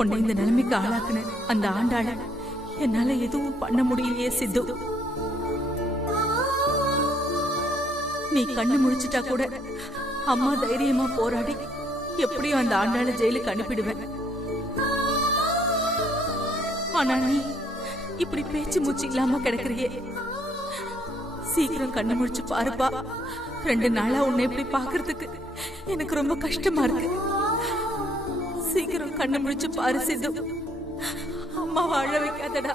உன்னை இந்த நிலைமைக்கு ஆளாக்குன அந்த ஆண்டாள என்னால எதுவும் பண்ண முடியலையே சித்து. நீ கண்ணு முழிச்சிட்டா கூட அம்மா தைரியமா போராடி எப்படியும் அந்த ஆண்டாள ஜெயிலுக்கு அனுப்பிடுவேன். ஆனா நீ இப்படி பேச்சு மூச்சு இல்லாம கிடக்குறியே. சீக்கிரம் கண்ணு முழிச்சு பாருப்பா. 2 நாளா உன்னை இப்படி பாக்குறதுக்கு எனக்கு ரொம்ப கஷ்டமா இருக்கு. சீக்கிரம் கண்ணு முழிச்சு பாரு சித்து. அம்மா வாழ வைக்காதடா.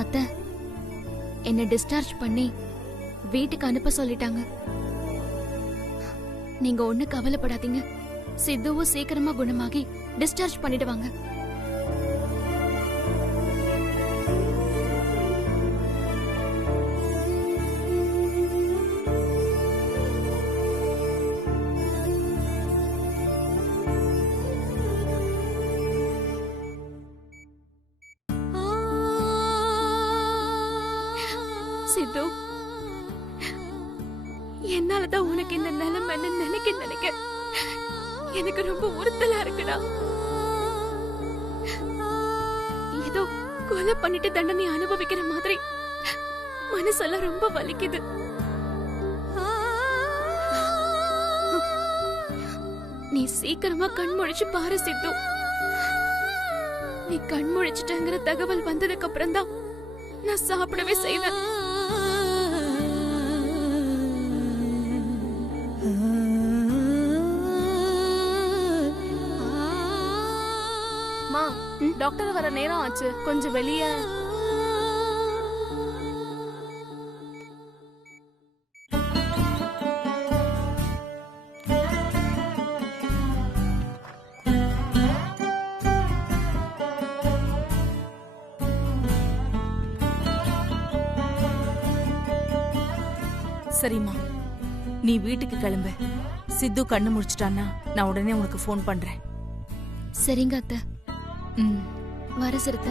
அத்தை, என்ன டிஸ்சார்ஜ் பண்ணி வீட்டுக்கு அனுப்ப சொல்லிட்டாங்க. நீங்க ஒண்ணு கவலைப்படாதீங்க. சித்துவும் சீக்கிரமா குணமாகி டிஸ்சார்ஜ் பண்ணிடுவாங்க. சித்து, என்னாலதான் உனக்கு இந்த நிலைமைன்னு நினைக்க எனக்கு ரொம்ப உறுத்தலா இருக்குடா. ஏதோ கொலை பண்ணிட்டு தண்டனை அனுபவிக்கிற மாதிரி மனசெல்லாம் ரொம்ப வலிக்குது. நீ சீக்கிரமா கண் முழிச்சு பாரு சித்து. நீ கண் முழிச்சிட்டங்கிற தகவல் வந்ததுக்கு அப்புறம் தான் நான் சாப்பிடவே செய்வேன். டாக்டர் வர நேரம் ஆச்சு, கொஞ்சம் வெளிய. சரிம்மா, நீ வீட்டுக்கு கிளம்பு. சித்து கண்ணு முடிச்சிட்டான்னா நான் உடனே உனக்கு ஃபோன் பண்றேன். சரிங்க அத்தை. வர சிறுத்த.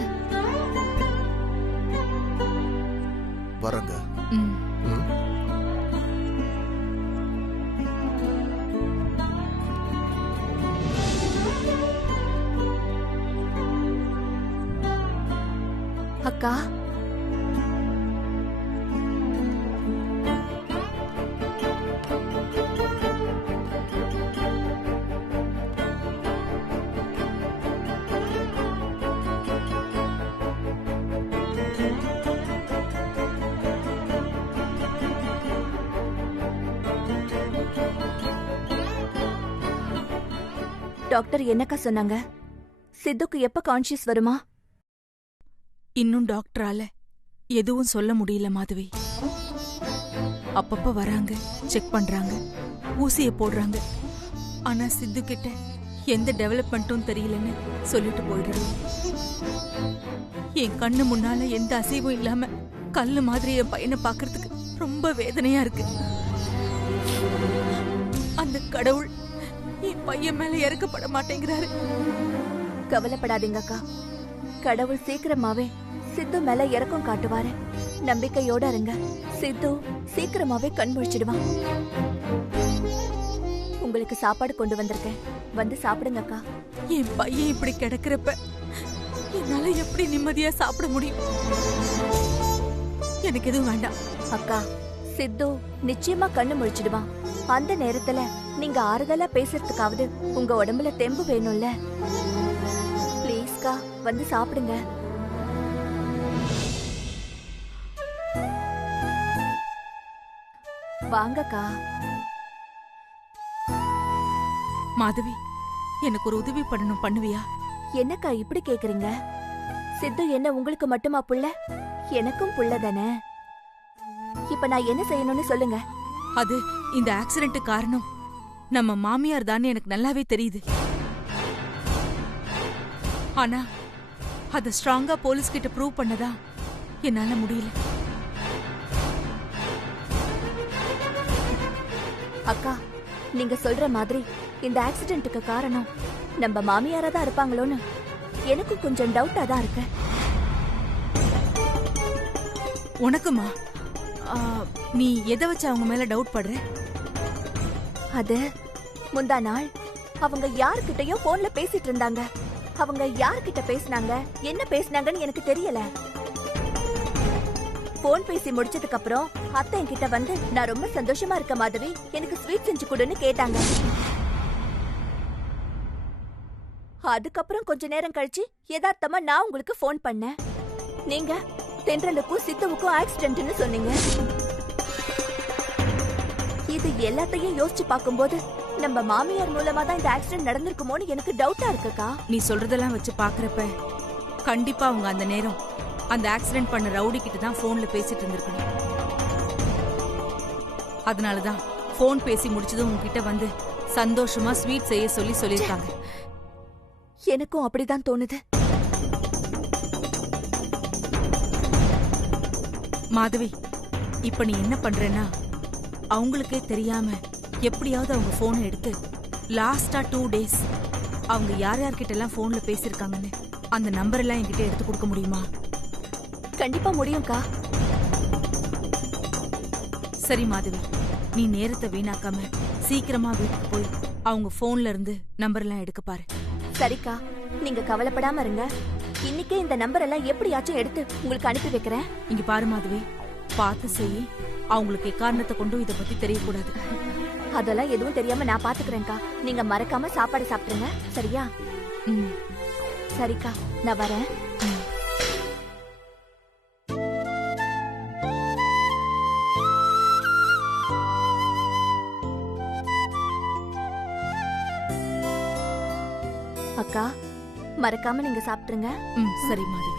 வரங்க. அக்கா, டாக்டர் என்னக்கா சொன்னாங்க? சித்துக்கு எப்ப கான்ஷியஸ் வருமா? இன்னும் டாக்டரால எதுவும் சொல்ல முடியல மாதவி. அப்பப்ப வராங்க, செக் பண்றாங்க, ஊசியை போடுறாங்க. ஆனா சித்து கிட்ட எந்த டெவலப்மெண்ட்டும் தெரியலன்னு சொல்லிட்டு போயிடுறாங்க. என் கண்ணு முன்னால எந்த அசைவும் இல்லாம கல்லு மாதிரி என் பையனை பாக்குறதுக்கு ரொம்ப வேதனையா இருக்கு. அந்த கடவுள் என் பையன் மேல இறக்கப்பட மாட்டேங்கிறாரு. கவலைப்படாதீங்க அக்கா, கடவுள் சீக்கிரமாவே சித்து மேல இறக்கம் காட்டுவாரு. நம்பிக்கையோட இருங்க. சித்து சீக்கிரமாவே கண் முழிச்சிடுவான். உங்களுக்கு சாப்பாடு கொண்டு வந்திருக்கேன், வந்து சாப்பிடுங்க அக்கா. என் பையன் இப்படி கிடக்கிறப்ப என்னால எப்படி நிம்மதியா சாப்பிட முடியும்? எனக்கு எதுவும் வேண்டாம். அக்கா, சித்து நிச்சயமா கண்ணு முழிச்சிடுவான். அந்த நேரத்துல நீங்க ஆறுதலா பேசுறதுக்காவது உங்க உடம்புல தெம்பு வேணும்ல. ப்ளீஸ்கா, வந்து சாப்பிடுங்க. வாங்கக்கா. மாதவி, எனக்கு ஒரு உதவி பண்ணணும், பண்ணுவியா? என்னக்கா இப்படி கேக்குறீங்க? சித்து என்ன உங்களுக்கு மட்டுமா புள்ள? எனக்கும் புள்ள தானே. இப்ப நான் என்ன செய்யணும்னு சொல்லுங்க. அது இந்த ஆக்சிடென்ட் காரணம் நம்ம மாமியார் தான் எனக்கு நல்லாவே தெரியுது. ஆனா அத ஸ்ட்ராங்கா போலீஸ் கிட்ட ப்ரூவ் பண்ணதா என்னால முடியல. அக்கா, நீங்க சொல்ற மாதிரி இந்த ஆக்சிடென்ட்டுக்கு காரணம் நம்ம மாமியாரா தான் இருப்பாங்களோன்னு எனக்கும் கொஞ்சம் டவுட்டா தான் இருக்கு. உனக்குமா? நீ எதை வச்சு அவங்க மேல டவுட் படுற? அது முந்தா நாள் அவங்க யார்கிட்டயோ போன்ல பேசிட்டு இருந்தாங்க. அவங்க யார்கிட்ட பேசினாங்க, என்ன பேசினாங்கன்னு எனக்கு தெரியல. போன் பேசி முடிச்சதுக்கு அப்புறம் அத்தை என்கிட்ட வந்து, நான் ரொம்ப சந்தோஷமா இருக்க மாதவி, எனக்கு ஸ்வீட் செஞ்சு கொடுன்னு கேட்டாங்க. அதுக்கப்புறம் கொஞ்ச நேரம் கழிச்சு யதார்த்தமா நான் உங்களுக்கு போன் பண்ணேன். நீங்க தென்றலுக்கும் சித்துவுக்கும் ஆக்சிடென்ட்னு சொன்னீங்க. இது எல்லாத்தையும் யோசிச்சு பாக்கும்போது நம்ம மாமியார் மூலமா தான் இந்த ஆக்சிடென்ட் நடந்திருக்குமோன்னு எனக்கு டவுட்டா இருக்குக்கா. நீ சொல்றதெல்லாம் வச்சு பாக்குறப்ப கண்டிப்பா அவங்க அந்த நேரம் அந்த ஆக்சிடென்ட் பண்ண ரவுடி கிட்ட தான் போன்ல பேசிட்டு இருந்திருக்கணும். அதனாலதான் போன் பேசி முடிச்சதும் உங்ககிட்ட வந்து சந்தோஷமா ஸ்வீட் செய்ய சொல்லிருக்காங்க. எனக்கும் அப்படிதான் தோணுது. மாதவி, இப்ப நீ என்ன பண்றேன்னா, அவங்களுக்கே தெரியாம எப்படியாவது அவங்க போனை எடுத்து லாஸ்டா 2 days அவங்க யார் யார்கிட்ட எல்லாம் போன்ல பேசிருக்காங்கன்னு அந்த நம்பர் எல்லாம் என்கிட்ட எடுத்து கொடுக்க முடியுமா? கண்டிப்பா முடியும்க்கா. சரி மாதவி, நீ நேரத்தை வீணாக்காம சீக்கிரமா வீட்டுக்கு போய் அவங்க போன்ல இருந்து நம்பர் எல்லாம் எடுக்க பாரு. சரிக்கா, நீங்க கவலைப்படாம இருங்க. இன்னைக்கே இந்த நம்பர் எல்லாம் எப்படியாச்சும் எடுத்து உங்களுக்கு அனுப்பி வைக்கிறேன். இங்க பாரு மாதவி, பார்த்து செய். அவங்களுக்கு எக்காரணத்தை கொண்டும் இதை பத்தி தெரியக்கூடாது. அதெல்லாம் எதுவும் தெரியாம நான் பாத்துக்கிறேன்க்கா. நீங்க மறக்காம சாப்பாடு சாப்பிட்டுருங்க, சரியா? சரிக்கா, நான் வரேன். அக்கா, மறக்காம நீங்க சாப்பிட்டுருங்க. சரி மாதவி.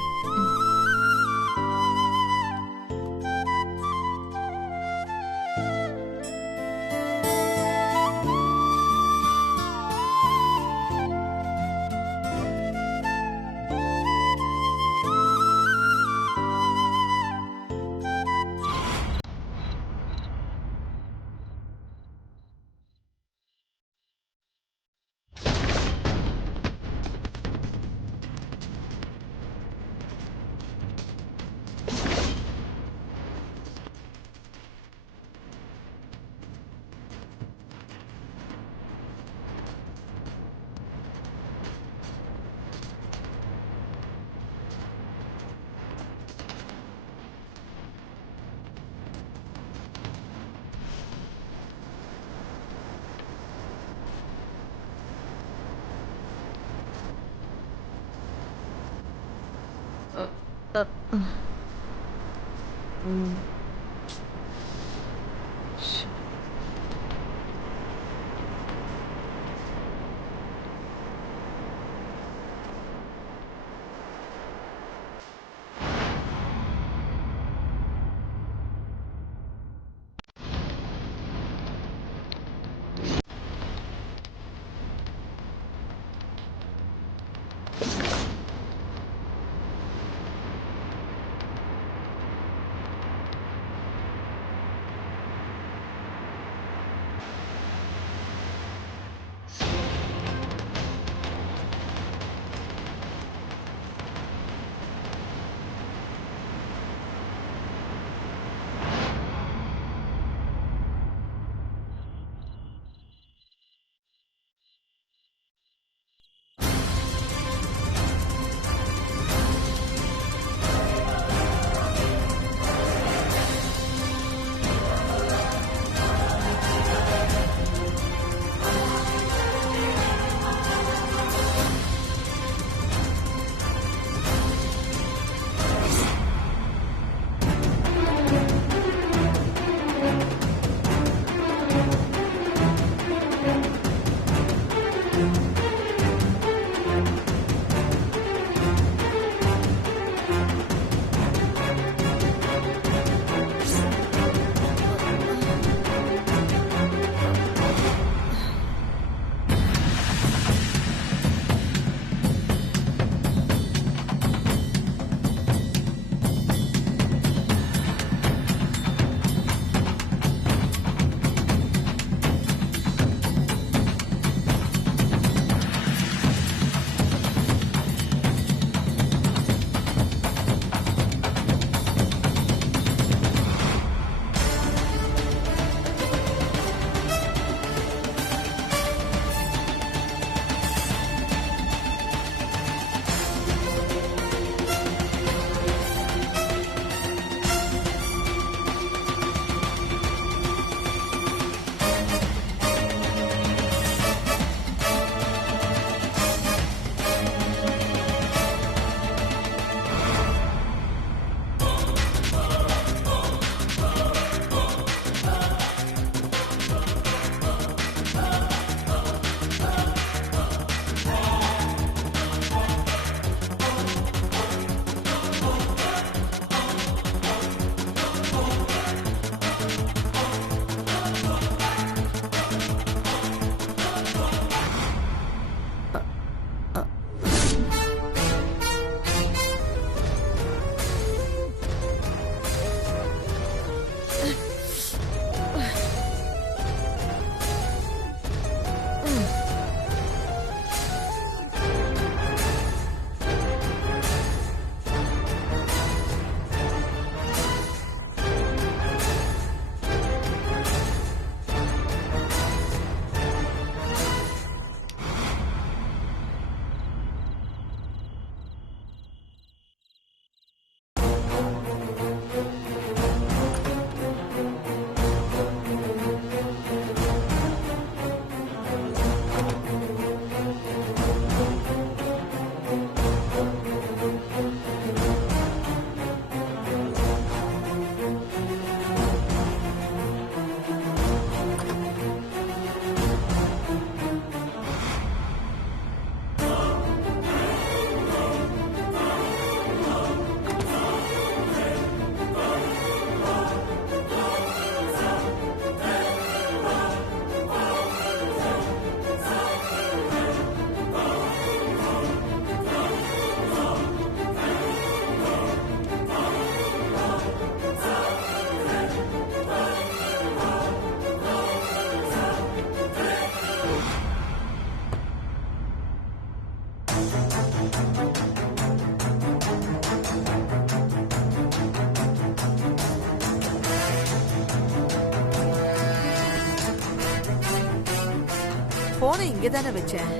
போனை இங்க தானே வச்சேன்.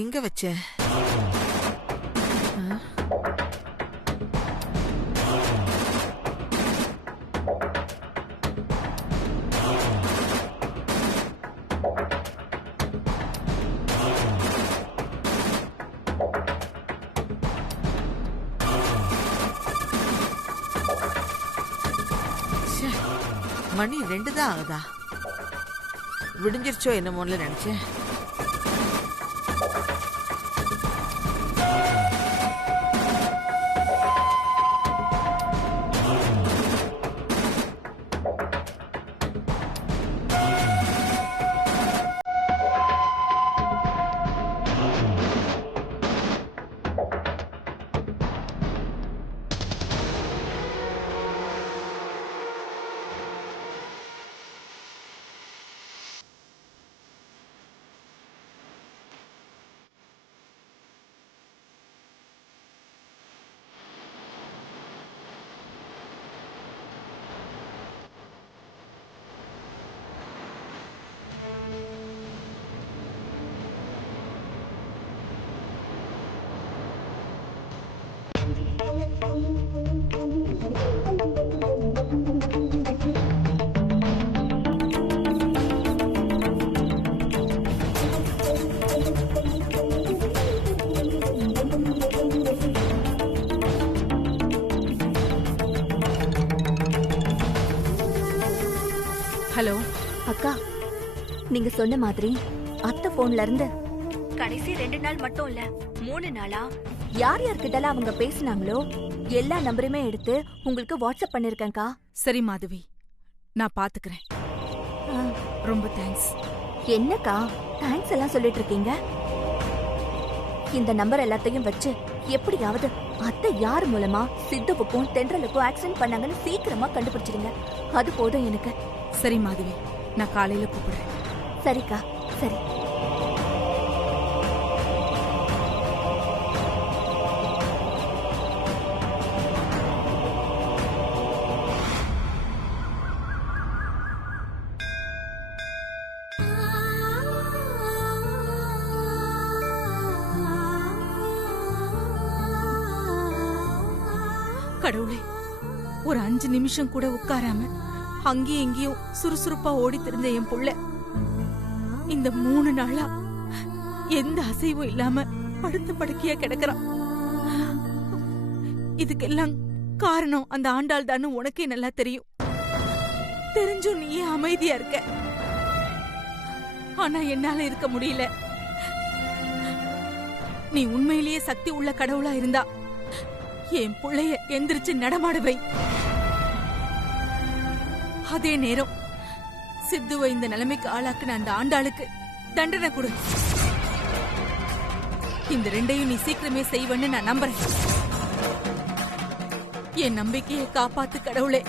எங்க வச்சேன்? மணி 2 தான் ஆகுதா? விடிஞ்சிருச்சோ என்னமோன்னு நினைச்சேன். ஹலோ அக்கா, நீங்க சொன்ன மாதிரி அத்தை போன்ல இருந்து கடைசி 2 நாள் மட்டும் இல்ல 3 நாளா யார் யார்கிட்டலாம் அவங்க பேசினாங்களோ எல்லா நம்பருமே எடுத்து உங்களுக்கு வாட்ஸ்அப் பண்ணிருக்கேன்க்கா. சரி மாதவி, நான் பாத்துக்கிறேன். ரொம்ப தேங்க்ஸ். என்னக்கா தேங்க்ஸ் எல்லாம் சொல்லிட்டு இருக்கீங்க? இந்த நம்பர் எல்லாத்தையும் வச்சு எப்படியாவது அத்தை யார் மூலமா சித்துவுக்கும் தென்றலுக்கும் ஆக்சிடென்ட் பண்ணாங்கன்னு சீக்கிரமா கண்டுபிடிச்சிருங்க. அது போதும் எனக்கு. சரி மாதவி, நான் காலையில கூப்பிடுறேன். சரிக்கா, சரி. கடவுளே, ஒரு 5 நிமிஷம் கூட உட்காராம அங்கேயும் இங்கேயும் சுறுசுறுப்பா ஓடி திரிஞ்ச என் புள்ள இந்த 3 நாளா எந்த அசைவும் இல்லாம படுத்த படுக்கையா கிடக்குறான். இதுக்கெல்லாம் காரணம் அந்த ஆண்டாள் தான்னு உனக்கே நல்லா தெரியும். தெரிஞ்சும் நீயே அமைதியா இருக்க. ஆனா என்னால இருக்க முடியல. நீ உண்மையிலேயே சக்தி உள்ள கடவுளா இருந்தா என் புள்ளைய எந்திரிச்சு நடமாட வை. அதே நேரம் சித்துவை இந்த நிலைமைக்கு ஆளாக்குன அந்த ஆண்டாளுக்கு தண்டனை கொடு. இந்த 2ஐயும் நீ சீக்கிரமே செய்வன்னு நான் நம்புறேன். என் நம்பிக்கையை காப்பாத்து கடவுளே.